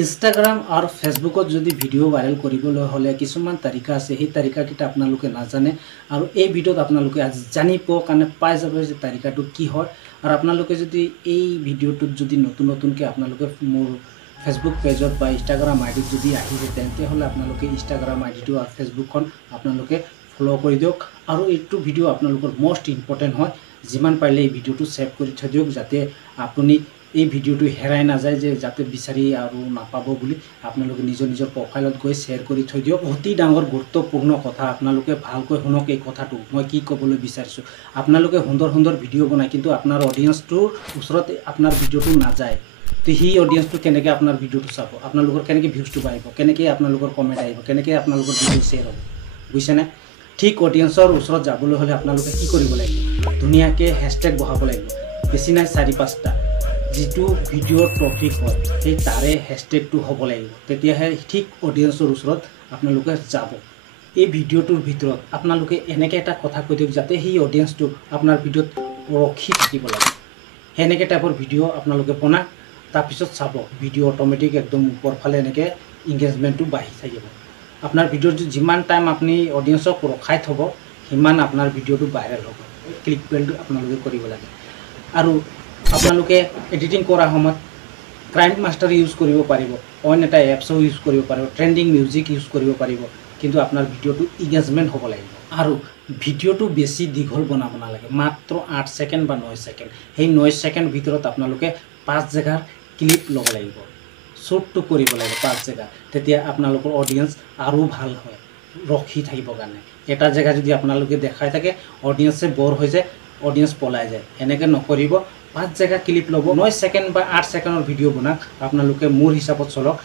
Instagram আৰু ফেচবুকত যদি ভিডিঅ' ভাইৰেল কৰিবলৈ হ'লে কিছুমান তালিকা আছে, সেই তালিকাকেইটা আপোনালোকে নাজানে আৰু এই ভিডিঅ'ত আপোনালোকে আজি জানিব কাৰণে পাই যাব যে তালিকাটো কি হয়। আৰু আপোনালোকে যদি এই ভিডিঅ'টোত যদি নতুনকৈ আপোনালোকে মোৰ ফেচবুক পেজত বা ইনষ্টাগ্ৰাম আইডিত যদি আহিছে, তেতিয়াহ'লে আপোনালোকে ইনষ্টাগ্ৰাম আইডিটো আৰু ফেচবুকখন আপোনালোকে ফ'ল' কৰি দিয়ক। আৰু এইটো ভিডিঅ' আপোনালোকৰ মষ্ট ইম্পৰ্টেণ্ট হয়। যিমান পাৰিলে এই ভিডিঅ'টো ছেভ কৰি থৈ দিয়ক, যাতে আপুনি এই ভিডিঅ'টো হেৰাই নাযায়, যে যাতে বিচাৰি আৰু নাপাব বুলি আপোনালোকে নিজৰ প্ৰফাইলত গৈ শ্বেয়াৰ কৰি থৈ দিয়ক। অতি ডাঙৰ গুৰুত্বপূৰ্ণ কথা, আপোনালোকে ভালকৈ শুনক এই কথাটো মই কি ক'বলৈ বিচাৰিছোঁ। আপোনালোকে সুন্দৰ ভিডিঅ' বনায়, কিন্তু আপোনাৰ অডিয়েঞ্চটোৰ ওচৰত আপোনাৰ ভিডিঅ'টো নাযায়। তো সেই অডিয়েঞ্চটো কেনেকৈ আপোনাৰ ভিডিঅ'টো চাব, আপোনালোকৰ কেনেকৈ ভিউজটো বাঢ়িব, কেনেকৈ আপোনালোকৰ কমেণ্ট আহিব, কেনেকৈ আপোনালোকৰ ভিডিঅ' শ্বেয়াৰ হ'ব, বুজিছেনে? ঠিক অডিয়েঞ্চৰ ওচৰত যাবলৈ হ'লে আপোনালোকে কি কৰিব লাগিব, ধুনীয়াকৈ হেছটেগ বহাব লাগিব। বেছি নাই 4-5টা। যিটো ভিডিঅ'ৰ টপিক হয় সেই তাৰে হেছটেগটো হ'ব লাগিব, তেতিয়াহে ঠিক অডিয়েঞ্চৰ ওচৰত আপোনালোকে যাব। এই ভিডিঅ'টোৰ ভিতৰত আপোনালোকে এনেকৈ এটা কথা কৈ দিয়ক যাতে সেই অডিয়েঞ্চটো আপোনাৰ ভিডিঅ'ত ৰখি থাকিব লাগে। সেনেকৈ টাইপৰ ভিডিঅ' আপোনালোকে বনাওক, তাৰপিছত চাব ভিডিঅ' অট'মেটিক একদম ওপৰ ফালে এনেকৈ ইংগেজমেণ্টটো বাঢ়ি থাকিব। আপোনাৰ ভিডিঅ'টো যিমান টাইম আপুনি অডিয়েঞ্চক ৰখাই থ'ব, সিমান আপোনাৰ ভিডিঅ'টো ভাইৰেল হ'ব। ক্লিক বেলটো আপোনালোকে কৰিব লাগে। আৰু আপোনালোকে এডিটিং কৰাৰ সময়ত কাইনমাষ্টাৰ ইউজ কৰিব পাৰিব, অইন এটা এপছো ইউজ কৰিব পাৰিব, ট্ৰেণ্ডিং মিউজিক ইউজ কৰিব পাৰিব, কিন্তু আপোনাৰ ভিডিঅ'টো ইংগেজমেণ্ট হ'ব লাগিব। আৰু ভিডিঅ'টো বেছি দীঘল বনাব নালাগে, মাত্ৰ 8 ছেকেণ্ড বা 9 ছেকেণ্ড। সেই 9 ছেকেণ্ড ভিতৰত আপোনালোকে 5 জেগাৰ ক্লিপ ল'ব লাগিব, শ্বুটটো কৰিব লাগিব 5 জেগা। তেতিয়া আপোনালোকৰ অডিয়েঞ্চ আৰু ভাল হয় ৰখি থাকিবৰ কাৰণে। এটা জেগা যদি আপোনালোকে দেখাই থাকে, অডিয়েঞ্চে বৰ হৈ যায়, অডিয়েঞ্চ পলাই যায়। এনেকৈ নকৰিব, 5 জেগা ক্লিপ ল'ব, 9 ছেকেণ্ড বা 8 ছেকেণ্ডৰ ভিডিঅ' বনাওক। আপোনালোকে মোৰ হিচাপত চলক,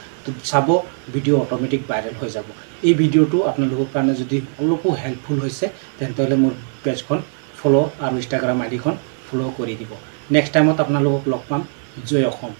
চাব ভিডিঅ' অট'মেটিক ভাইৰেল হৈ যাব। এই ভিডিঅ'টো আপোনালোকৰ কাৰণে যদি অলপো হেল্পফুল হৈছে, তেন্তে মোৰ পেজখন ফ'ল' আৰু ইনষ্টাগ্ৰাম আইডিখন ফ'ল' কৰি দিব। নেক্সট টাইমত আপোনালোকক লগ পাম। জয় অসম।